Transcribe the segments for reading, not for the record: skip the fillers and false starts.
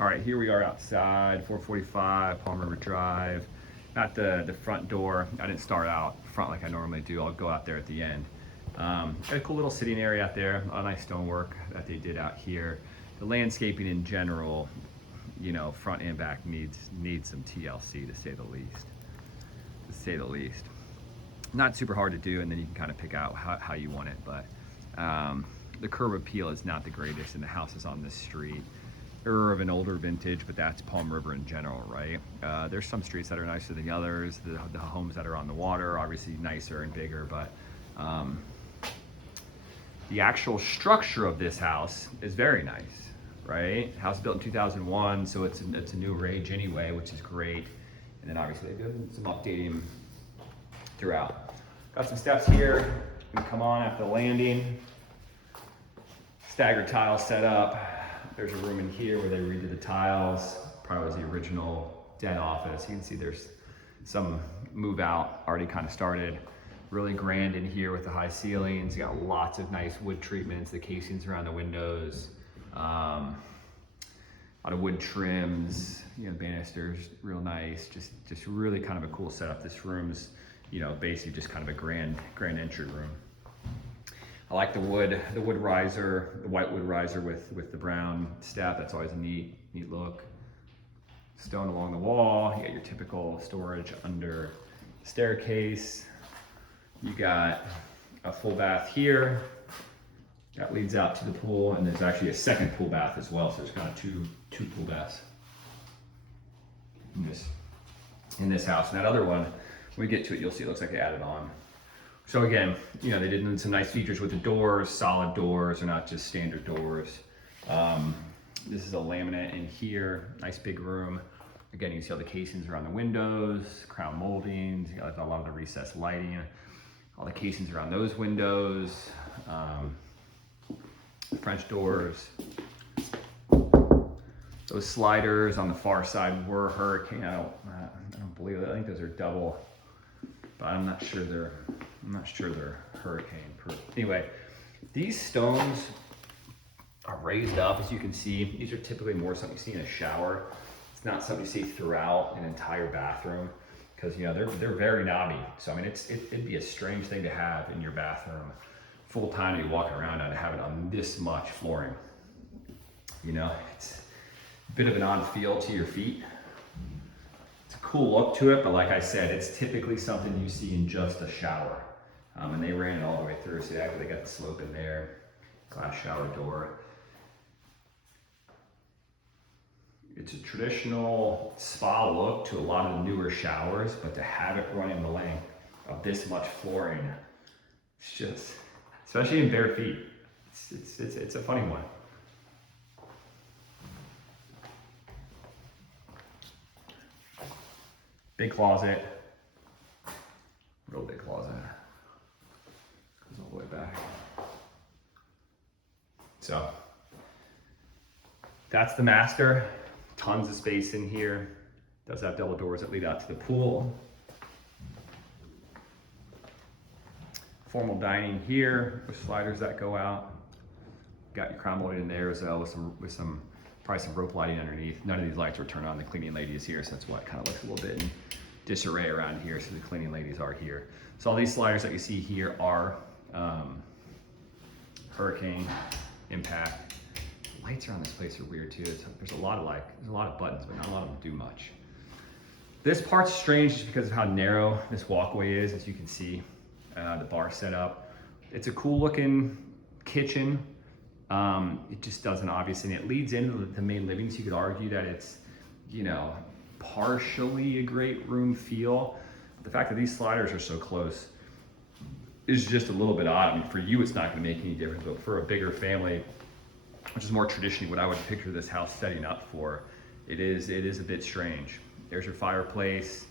All right, here we are outside, 445 Palm River Drive. Not the front door. I didn't start out front like I normally do. I'll go out there at the end. Got a cool little sitting area out there. A lot of nice stonework that they did out here. The landscaping in general, you know, front and back needs some TLC to say the least. To say the least. Not super hard to do, and then you can kind of pick out how you want it. But the curb appeal is not the greatest, and the house is on this street. They're of an older vintage, but that's Palm River in general, right? There's some streets that are nicer than the others. The homes that are on the water are obviously nicer and bigger, but the actual structure of this house is very nice, right? House built in 2001, so it's a newer age anyway, which is great. And then obviously they did some updating throughout. Got some steps here. You can come on after the landing. Staggered tile set up. There's a room in here where they redid the tiles. Probably was the original den office. You can see there's some move out already kind of started. Really grand in here with the high ceilings. You got lots of nice wood treatments, the casings around the windows. A lot of wood trims, you know, banisters, real nice. Just really kind of a cool setup. This room's, you know, basically just kind of a grand entry room. I like the wood riser, the white wood riser with the brown step. That's always a neat look. Stone along the wall. You got your typical storage under the staircase. You got a full bath here. That leads out to the pool, and there's actually a second pool bath as well. So there's kind of two pool baths in this house. And that other one, when we get to it, you'll see it looks like they added on. So again, you know, they did some nice features with the doors, solid doors, or not just standard doors. This is a laminate in here, nice big room. Again, you see all the casings around the windows, crown moldings, you got a lot of the recessed lighting, all the casings around those windows, French doors. Those sliders on the far side were hurricane. I don't believe it. I think those are double, but I'm not sure they're hurricane proof. Anyway, these stones are raised up, as you can see. These are typically more something you see in a shower. It's not something you see throughout an entire bathroom, because you know they're very knobby. So I mean, it'd be a strange thing to have in your bathroom full time to be walking around and have it on this much flooring. You know, it's a bit of an odd feel to your feet. It's a cool look to it, but like I said, it's typically something you see in just a shower. And they ran it all the way through, so they got the slope in there, glass shower door. It's a traditional spa look to a lot of the newer showers, but to have it running the length of this much flooring, it's just, especially in bare feet, it's a funny one. Big closet, real big closet. Goes all the way back. So that's the master. Tons of space in here. Does have double doors that lead out to the pool. Formal dining here with sliders that go out. Got your crown molding in there as well with some probably some rope lighting underneath. None of these lights were turned on. The cleaning lady is here, so that's why it kind of looks a little bit in disarray around here. So the cleaning ladies are here. So all these sliders that you see here are hurricane impact. The lights around this place are weird too. There's a lot of buttons, but not a lot of them do much. This part's strange just because of how narrow this walkway is, as you can see. The bar setup. It's a cool looking kitchen. It just doesn't obviously, and it leads into the main living, so you could argue that it's, you know, partially a great room feel. But the fact that these sliders are so close is just a little bit odd. I mean, for you, it's not gonna make any difference, but for a bigger family, which is more traditionally what I would picture this house setting up for, it is a bit strange. There's your fireplace.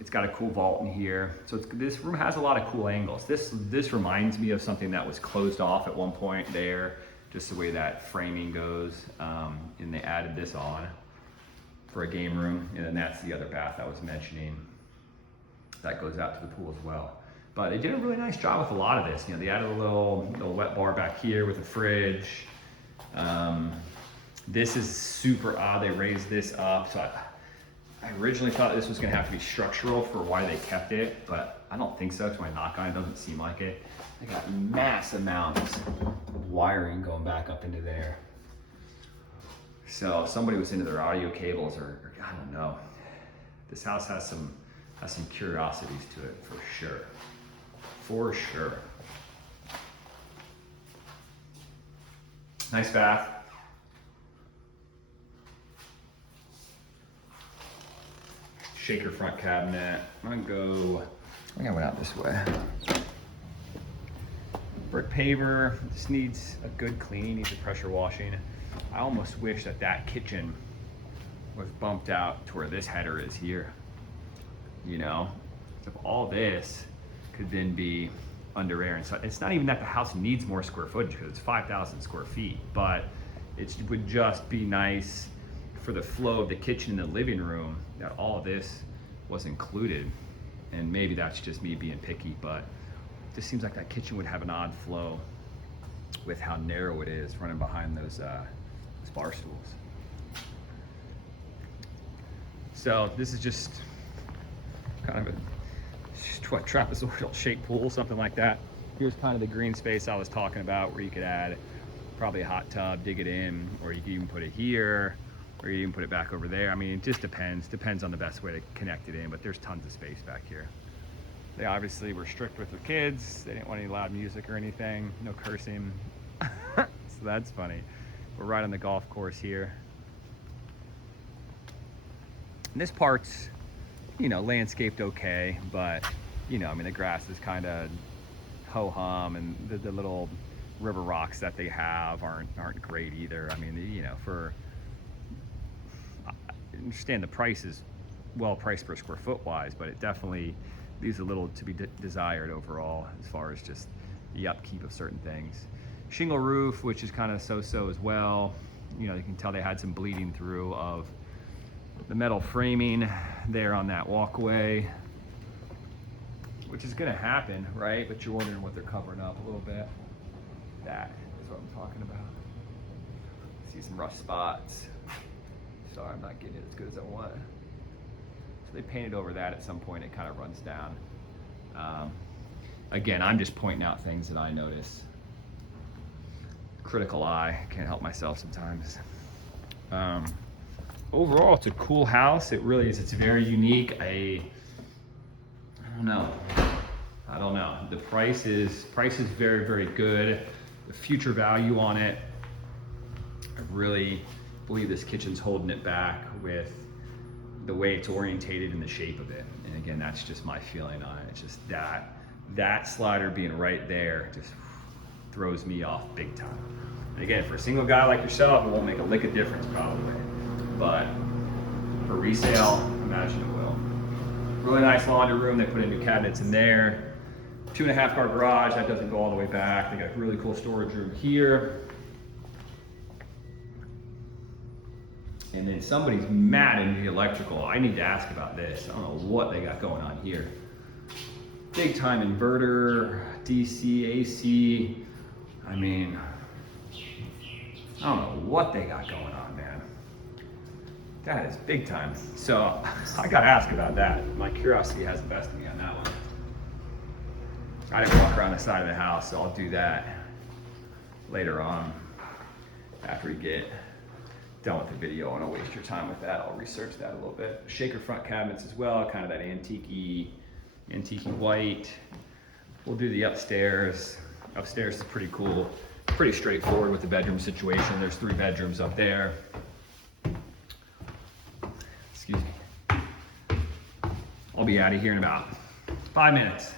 It's got a cool vault in here. So this room has a lot of cool angles. This reminds me of something that was closed off at one point there, just the way that framing goes. And they added this on for a game room. And then that's the other bath I was mentioning. That goes out to the pool as well. But they did a really nice job with a lot of this. You know, they added a little wet bar back here with a fridge. This is super odd. They raised this up. So I originally thought this was gonna have to be structural for why they kept it, but I don't think so, because when I knock on it, it doesn't seem like it. They got mass amounts of wiring going back up into there. So somebody was into their audio cables, or I don't know. This house has some curiosities to it, for sure. For sure. Nice bath. Shaker front cabinet. I think I went out this way. Brick paver. This needs a good cleaning, needs a pressure washing. I almost wish that kitchen was bumped out to where this header is here. You know, if all this could then be under air. And so it's not even that the house needs more square footage, because it's 5,000 square feet, but it would just be nice for the flow of the kitchen and the living room that all of this was included. And maybe that's just me being picky, but it just seems like that kitchen would have an odd flow with how narrow it is running behind those bar stools. So this is just kind of a trapezoidal shaped pool, something like that. Here's kind of the green space I was talking about, where you could add probably a hot tub, dig it in, or you could even put it here, or you even put it back over there. I mean, it just depends on the best way to connect it in, but there's tons of space back here. They obviously were strict with their kids. They didn't want any loud music or anything, no cursing. So that's funny. We're right on the golf course here. And this part's, you know, landscaped okay, but, you know, I mean, the grass is kind of ho-hum, and the little river rocks that they have aren't great either. I mean, you know, I understand the price is well priced per square foot wise, but it definitely leaves a little to be desired overall as far as just the upkeep of certain things. Shingle roof, which is kind of so-so as well. You know, you can tell they had some bleeding through of the metal framing there on that walkway, which is gonna happen, right? But you're wondering what they're covering up a little bit. That is what I'm talking about. See some rough spots. Sorry, I'm not getting it as good as I want. So they painted over that at some point. It kind of runs down. Again, I'm just pointing out things that I notice. Critical eye, can't help myself sometimes. Overall, it's a cool house. It really is. It's very unique. I don't know. The price is very, very good. The future value on it, I really believe this kitchen's holding it back with the way it's orientated and the shape of it. And again, that's just my feeling on it. It's just that slider being right there just throws me off big time. And again, for a single guy like yourself, it won't make a lick of difference probably, but for resale, imagine it will. Really nice laundry room. They put in new cabinets in there. 2.5 car garage, that doesn't go all the way back. They got a really cool storage room here. And then somebody's mad into the electrical. I need to ask about this. I don't know what they got going on here. Big time inverter, DC, AC. I mean, I don't know what they got going on, man. That is big time. So I gotta ask about that. My curiosity has the best of me on that one. I didn't walk around the side of the house, so I'll do that later on after we get done with the video. I don't waste your time with that. I'll research that a little bit. Shaker front cabinets as well, kind of that antique-y white. We'll do the upstairs. Upstairs is pretty cool. Pretty straightforward with the bedroom situation. There's 3 bedrooms up there. Excuse me. I'll be out of here in about 5 minutes.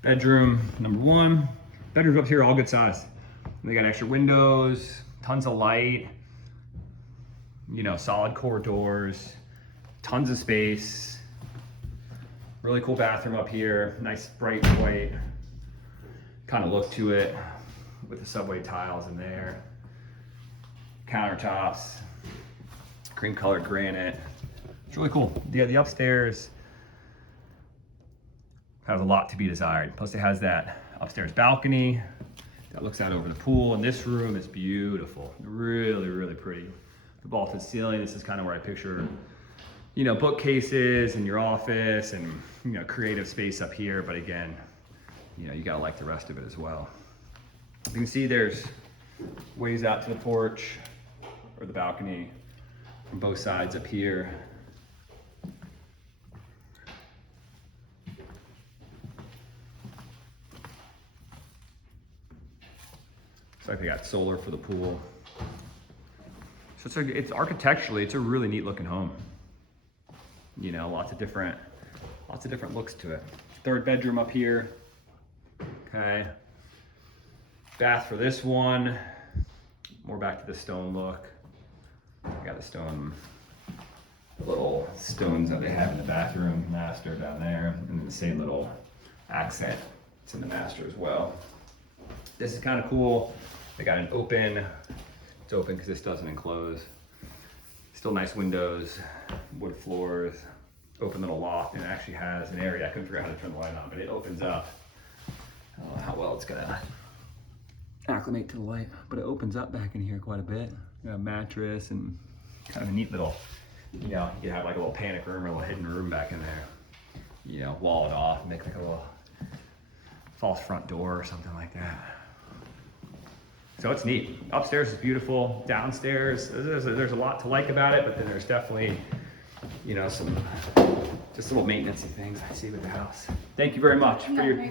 Bedroom number 1. Bedrooms up here, all good size. They got extra windows, tons of light, you know, solid core doors, tons of space. Really cool bathroom up here. Nice bright white kind of look to it with the subway tiles in there. Countertops, cream colored granite. It's really cool. Yeah, the upstairs has a lot to be desired. Plus it has that upstairs balcony. that looks out over the pool. And this room is beautiful, really, really pretty. The vaulted ceiling, this is kind of where I picture, you know, bookcases and your office and, you know, creative space up here. But again, you know, you gotta like the rest of it as well. You can see there's ways out to the porch or the balcony from both sides up here. Looks like they got solar for the pool. So it's architecturally, it's a really neat looking home. You know, lots of different looks to it. Third bedroom up here. Okay. Bath for this one. More back to the stone look. I got the little stones that they have in the bathroom master down there, and then the same little accent. It's in the master as well. This is kind of cool. They got an open. It's open because this doesn't enclose. Still nice windows, wood floors, open little loft, and it actually has an area. I couldn't figure out how to turn the light on, but it opens up. I don't know how well it's gonna acclimate to the light, but it opens up back in here quite a bit. You got a mattress and kind of a neat little, you know, you have like a little panic room or a little hidden room back in there. You know, wall it off, make like a little false front door or something like that. So it's neat. Upstairs is beautiful. Downstairs, there's a lot to like about it, but then there's definitely, you know, some just little maintenance-y things I see with the house. Thank you very much for your.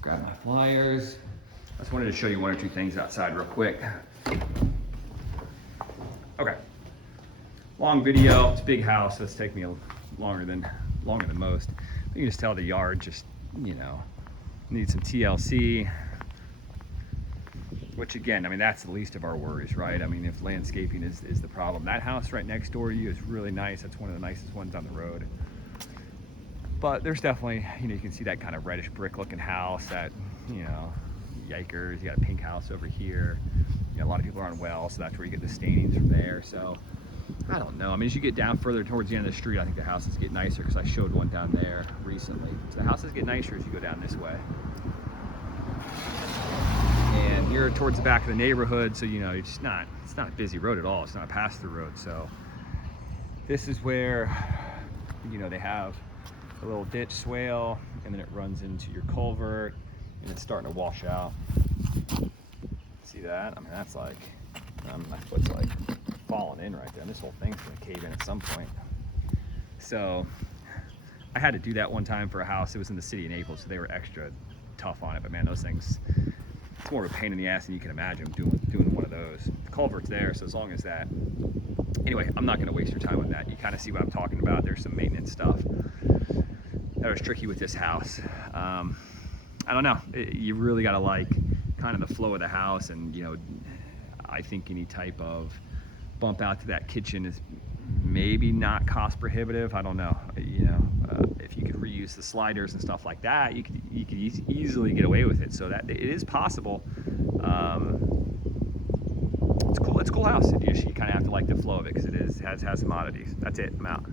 Grab my flyers. I just wanted to show you one or two things outside real quick. Okay. Long video. It's a big house, so it's taking me longer than most. You can just tell the yard just, you know, needs some TLC. Which again, I mean, that's the least of our worries, right? I mean, if landscaping is the problem. That house right next door to you is really nice. That's one of the nicest ones on the road. But there's definitely, you know, you can see that kind of reddish brick looking house that, you know, yikers, you got a pink house over here. You know, a lot of people are on wells, so that's where you get the stainings from there. So I don't know. I mean, as you get down further towards the end of the street, I think the houses get nicer because I showed one down there recently. So the houses get nicer as you go down this way. And you're towards the back of the neighborhood, so you know, it's not a busy road at all. It's not a pass-through road. So this is where, you know, they have a little ditch swale, and then it runs into your culvert, and it's starting to wash out. See that? I mean, that's like, my foot's like falling in right there. And this whole thing's gonna cave in at some point. So I had to do that one time for a house. It was in the city of Naples, so they were extra tough on it. But man, those things, it's more of a pain in the ass than you can imagine doing one of those. The culvert's there, so as long as that. Anyway, I'm not gonna waste your time on that. You kind of see what I'm talking about. There's some maintenance stuff that was tricky with this house. I don't know. You really gotta like kind of the flow of the house, and you know, I think any type of bump out to that kitchen is maybe not cost prohibitive. I don't know. You know, if you could reuse the sliders and stuff like that, you could easily get away with it. So that it is possible. It's cool. It's a cool house. You kind of have to like the flow of it because it has some oddities. That's it. I'm out.